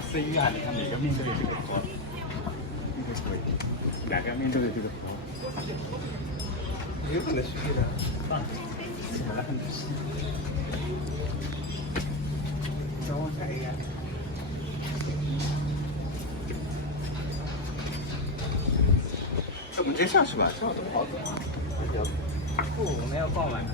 生育啊，你看每个面都有这个佛，这个可以，两个面都有这个佛。有可能是这个放什么了很多细。等我改一下。我们直接上去吧，这样都不好走啊。不，我们要逛完。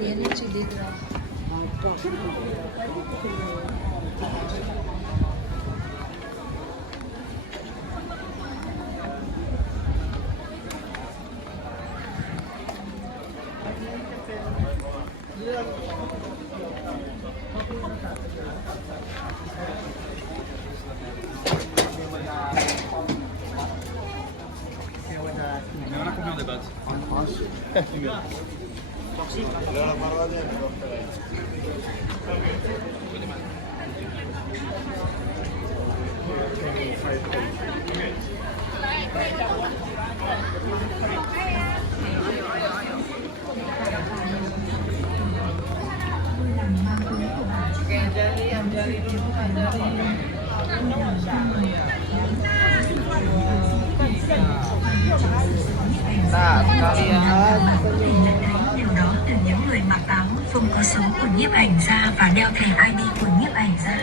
얘는 줄이더라. Mais on a combien de battes? Điều đó từ những người mặc áo phông có số của nhiếp ảnh gia và đeo thẻ ID của nhiếp ảnh gia.